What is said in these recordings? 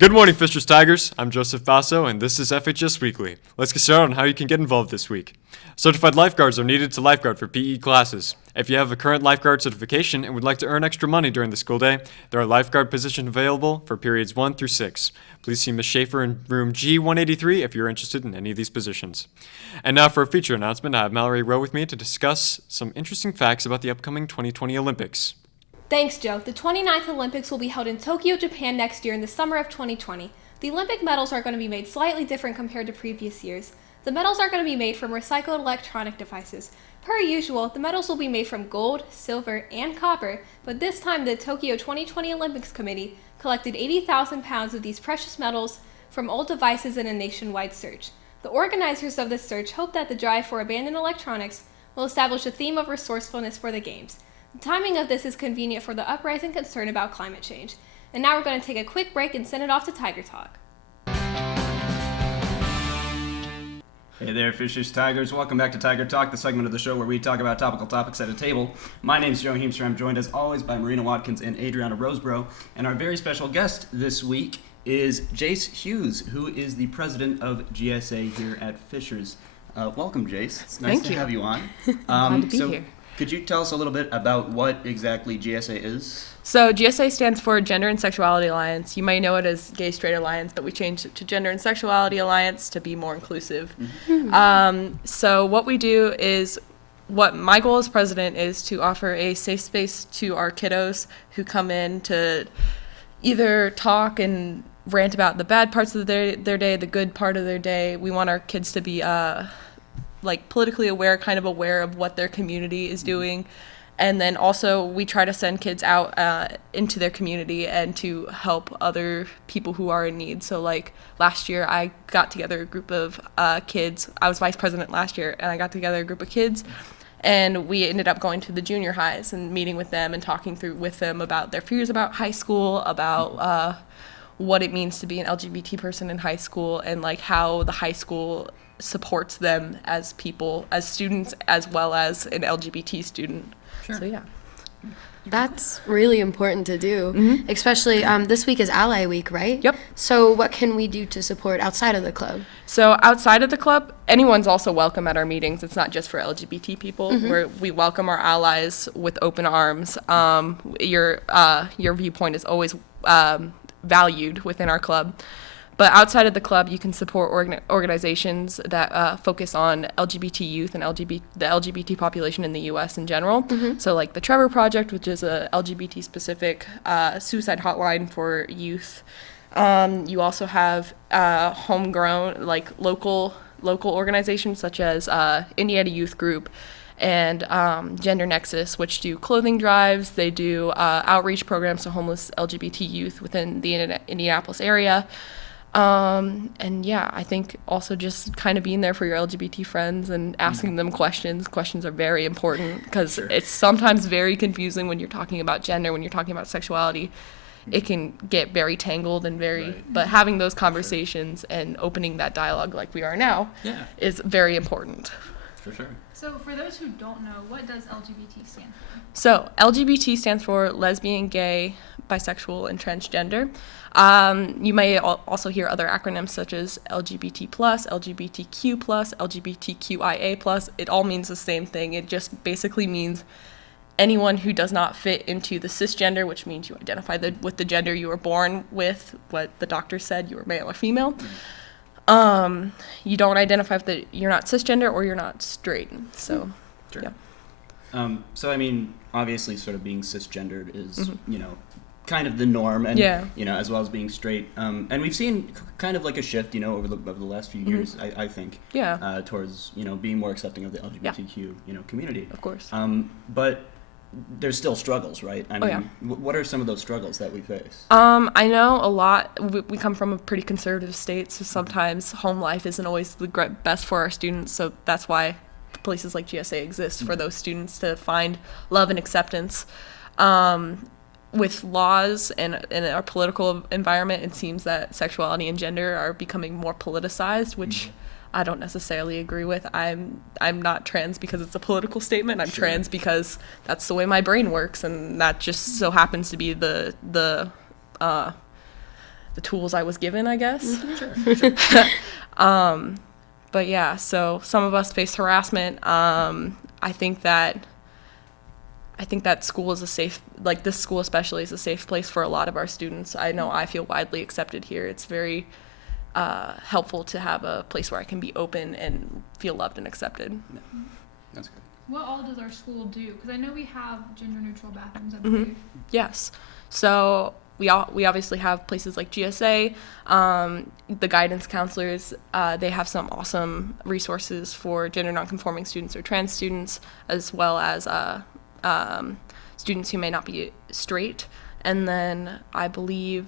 Good morning, Fishers Tigers. I'm Joseph Basso, and this is FHS Weekly. Let's get started on how you can get involved this week. Certified lifeguards are needed to lifeguard for PE classes. If you have a current lifeguard certification and would like to earn extra money during the school day, there are lifeguard positions available for periods 1 through 6. Please see Ms. Schaefer in room G183 if you're interested in any of these positions. And now for a feature announcement, I have Mallory Rowe with me to discuss some interesting facts about the upcoming 2020 Olympics. Thanks, Joe. The 29th Olympics will be held in Tokyo, Japan next year in the summer of 2020. The Olympic medals are going to be made slightly different compared to previous years. The medals are going to be made from recycled electronic devices. Per usual, the medals will be made from gold, silver, and copper, but this time the Tokyo 2020 Olympics Committee collected 80,000 pounds of these precious metals from old devices in a nationwide search. The organizers of this search hope that the drive for abandoned electronics will establish a theme of resourcefulness for the Games. The timing of this is convenient for the uprising concern about climate change. And now we're going to take a quick break and send it off to Tiger Talk. Hey there, Fishers Tigers. Welcome back to Tiger Talk, the segment of the show where we talk about topical topics at a table. My name's Joe Heemster. I'm joined as always by Marina Watkins and Adriana Roseborough. And our very special guest this week is Jace Hughes, who is the president of GSA here at Fishers. Welcome, Jace. It's nice to have you on. Glad to be here. Could you tell us a little bit about what exactly GSA is? So GSA stands for Gender and Sexuality Alliance. You might know it as Gay Straight Alliance, but we changed it to Gender and Sexuality Alliance to be more inclusive. Mm-hmm. So what we do is, what my goal as president is to offer a safe space to our kiddos who come in to either talk and rant about the bad parts of their day, the good part of their day. We want our kids to be politically aware, kind of aware of what their community is doing. And then also we try to send kids out into their community and to help other people who are in need. So like last year I got together a group of kids. I was vice president last year, and I got together a group of kids, and we ended up going to the junior highs and meeting with them and talking through with them about their fears about high school, about what it means to be an LGBT person in high school, and like how the high school supports them as people, as students, as well as an LGBT student. Sure. So yeah. That's really important to do, especially this week is Ally Week, right? Yep. So what can we do to support outside of the club? So outside of the club, anyone's also welcome at our meetings. It's not just for LGBT people. We welcome our allies with open arms. Your viewpoint is always valued within our club. But outside of the club, you can support organizations that focus on LGBT youth and the LGBT population in the U.S. in general. So like the Trevor Project, which is a LGBT-specific suicide hotline for youth. You also have homegrown, like local organizations such as Indiana Youth Group and Gender Nexus, which do clothing drives. They do outreach programs to homeless LGBT youth within the Indianapolis area. And yeah, I think also just kind of being there for your LGBT friends and asking them questions. Questions are very important because it's sometimes very confusing when you're talking about gender, when you're talking about sexuality. It can get very tangled and but having those conversations and opening that dialogue like we are now is very important. For sure. So for those who don't know, what does LGBT stand for? So LGBT stands for lesbian, gay, bisexual, and transgender. You may also hear other acronyms such as LGBT+, LGBTQ+, LGBTQIA+. It all means the same thing. It just basically means anyone who does not fit into the cisgender, which means you identify with the gender you were born with, what the doctor said, you were male or female. You don't identify with you're not cisgender or you're not straight. So, yeah. So I mean, obviously, sort of being cisgendered is, kind of the norm, and as well as being straight. And we've seen kind of like a shift, over the last few years, I think, towards being more accepting of the LGBTQ community. Of course. But there's still struggles, right? I mean, what are some of those struggles that we face? I know a lot. We come from a pretty conservative state, so sometimes home life isn't always the best for our students. So that's why places like GSA exist for those students to find love and acceptance. With laws and in our political environment, it seems that sexuality and gender are becoming more politicized, which I don't necessarily agree with. I'm not trans because it's a political statement. I'm trans because that's the way my brain works, and that just so happens to be the the tools I was given, I guess. Sure. But yeah, so some of us face harassment. I think that school is a safe, like this school especially, is a safe place for a lot of our students. I know I feel widely accepted here. It's very helpful to have a place where I can be open and feel loved and accepted. Yeah. That's good. What all does our school do? Because I know we have gender-neutral bathrooms, I believe. Yes. So we obviously have places like GSA, the guidance counselors. They have some awesome resources for gender nonconforming students or trans students, as well as students who may not be straight. And then I believe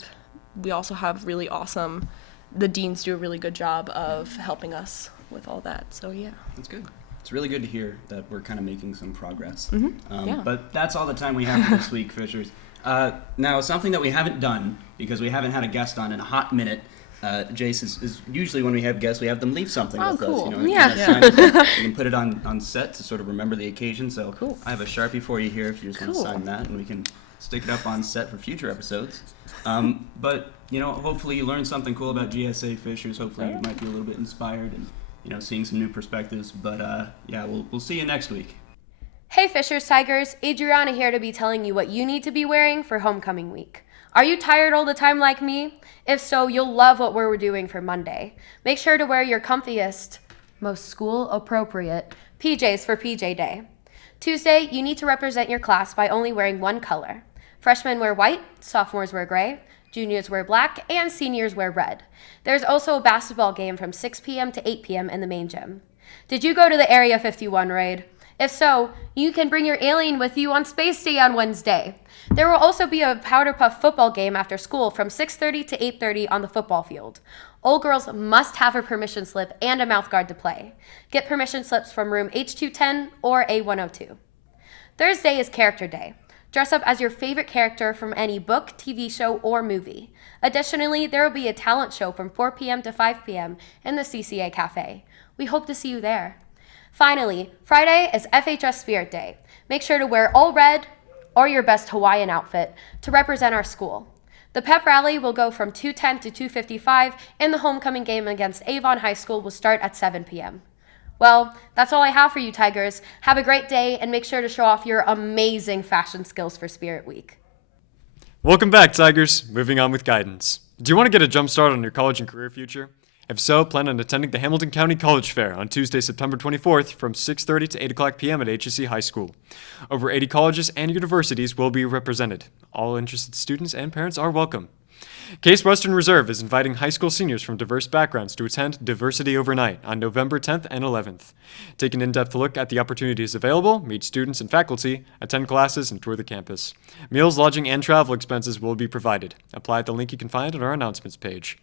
we also have really awesome, the deans do a really good job of helping us with all that. So yeah. That's good. It's really good to hear that we're kind of making some progress. Yeah. But that's all the time we have for this week, Fishers. Now, something that we haven't done, because we haven't had a guest on in a hot minute, Jace, is usually when we have guests, we have them leave something with us. Cool. You know, Yeah. you can put it on set to sort of remember the occasion. So Cool. I have a Sharpie for you here if you just want to Cool. sign that, and we can stick it up on set for future episodes. But, you know, hopefully you learned something cool about GSA Fishers. Hopefully you might be a little bit inspired and, you know, seeing some new perspectives. But, yeah, we'll see you next week. Hey Fishers Tigers, Adriana here to be telling you what you need to be wearing for homecoming week. Are you tired all the time like me? If so, you'll love what we're doing for Monday. Make sure to wear your comfiest, most school appropriate PJs for PJ Day. Tuesday, you need to represent your class by only wearing one color. Freshmen wear white, sophomores wear gray, juniors wear black, and seniors wear red. There's also a basketball game from 6 p.m. to 8 p.m. in the main gym. Did you go to the Area 51 raid? If so, you can bring your alien with you on Space Day on Wednesday. There will also be a Powder Puff football game after school from 6:30 to 8:30 on the football field. All girls must have a permission slip and a mouthguard to play. Get permission slips from room H210 or A102. Thursday is Character Day. Dress up as your favorite character from any book, TV show, or movie. Additionally, there will be a talent show from 4 p.m. to 5 p.m. in the CCA Cafe. We hope to see you there. Finally, Friday is FHS Spirit Day. Make sure to wear all red or your best Hawaiian outfit to represent our school. The pep rally will go from 2:10 to 2:55, and the homecoming game against Avon High School will start at 7 p.m. Well, that's all I have for you, Tigers. Have a great day, and make sure to show off your amazing fashion skills for Spirit Week. Welcome back, Tigers. Moving on with guidance. Do you want to get a jump start on your college and career future? If so, plan on attending the Hamilton County College Fair on Tuesday, September 24th from 6:30 to 8 o'clock p.m. at HSC High School. Over 80 colleges and universities will be represented. All interested students and parents are welcome. Case Western Reserve is inviting high school seniors from diverse backgrounds to attend Diversity Overnight on November 10th and 11th. Take an in-depth look at the opportunities available, meet students and faculty, attend classes, and tour the campus. Meals, lodging, and travel expenses will be provided. Apply at the link you can find on our announcements page.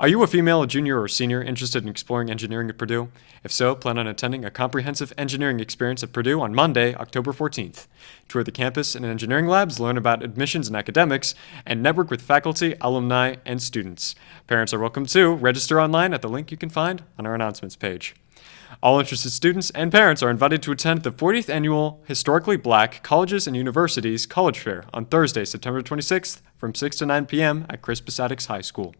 Are you a female, junior, or senior interested in exploring engineering at Purdue? If so, plan on attending a comprehensive engineering experience at Purdue on Monday, October 14th. Tour the campus and engineering labs, learn about admissions and academics, and network with faculty, alumni, and students. Parents are welcome too. Register online at the link you can find on our announcements page. All interested students and parents are invited to attend the 40th Annual Historically Black Colleges and Universities College Fair on Thursday, September 26th from 6 to 9 p.m. at Crispus Attucks High School.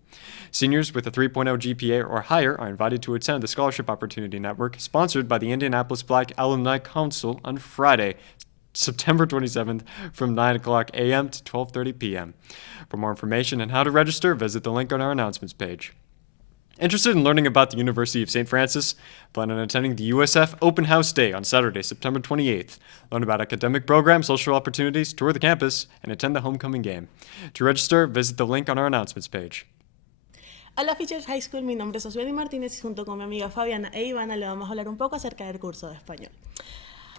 Seniors with a 3.0 GPA or higher are invited to attend the Scholarship Opportunity Network, sponsored by the Indianapolis Black Alumni Council on Friday, September 27th from 9 o'clock a.m. to 12:30 p.m. For more information on how to register, visit the link on our announcements page. Interested in learning about the University of St. Francis? Plan on attending the USF Open House Day on Saturday, September 28th. Learn about academic programs, social opportunities, tour the campus, and attend the homecoming game. To register, visit the link on our announcements page. Hola FHS High School, mi nombre es Osweli Martínez y junto con mi amiga Fabiana e Ivana le vamos a hablar un poco acerca del curso de español.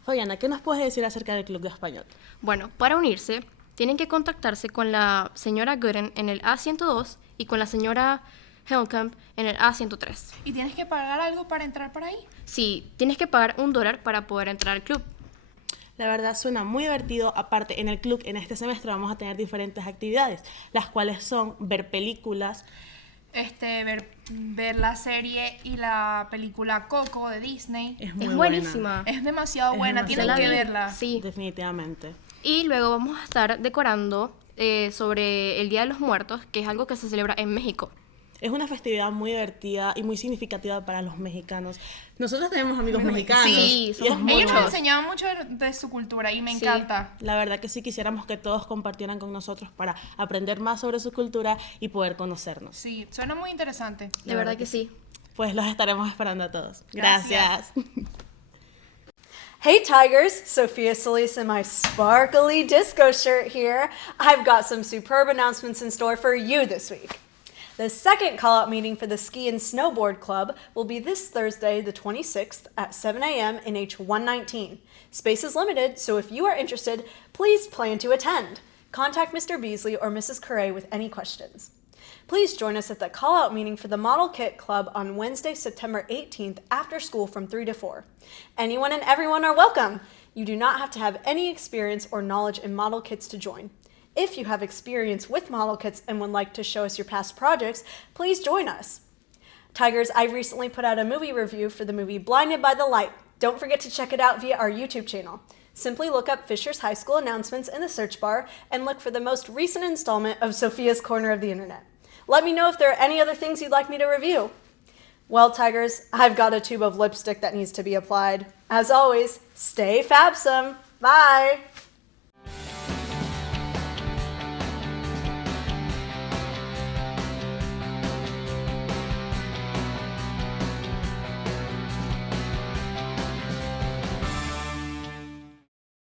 Fabiana, ¿qué nos puedes decir acerca del club de español? Bueno, para unirse, tienen que contactarse con la señora Gooden en el A102 y con la señora Helmkamp en el A103. ¿Y tienes que pagar algo para entrar por ahí? Sí, tienes que pagar $1 para poder entrar al club. La verdad suena muy divertido. Aparte, en el club en este semestre vamos a tener diferentes actividades, las cuales son ver películas, Ver la serie y la película Coco de Disney. es muy Es buenísima. Es demasiado Es buena, demasiado tienen que buena. verla. Sí. definitivamente. Y luego vamos a estar decorando sobre el Día de los Muertos, que es algo que se celebra en México. Es una festividad muy divertida y muy significativa para los mexicanos. Nosotros tenemos amigos mexicanos. Sí, y somos es muy Ellos nos muchos. enseñaban mucho de su cultura y me Sí. encanta. La verdad que sí quisiéramos que todos compartieran con nosotros para aprender más sobre su cultura y poder conocernos. Sí, suena muy interesante. De verdad que sí. Pues los estaremos esperando a todos. Gracias. Gracias. Hey Tigers, Sophia Solis in my sparkly disco shirt here. I've got some superb announcements in store for you this week. The second call-out meeting for the Ski and Snowboard Club will be this Thursday, the 26th at 7 a.m. in H119. Space is limited, so if you are interested, please plan to attend. Contact Mr. Beasley or Mrs. Correa with any questions. Please join us at the call-out meeting for the Model Kit Club on Wednesday, September 18th after school from 3 to 4. Anyone and everyone are welcome. You do not have to have any experience or knowledge in model kits to join. If you have experience with model kits and would like to show us your past projects, please join us. Tigers, I recently put out a movie review for the movie Blinded by the Light. Don't forget to check it out via our YouTube channel. Simply look up Fisher's High School announcements in the search bar and look for the most recent installment of Sophia's Corner of the Internet. Let me know if there are any other things you'd like me to review. Well, Tigers, I've got a tube of lipstick that needs to be applied. As always, stay fabsome. Bye!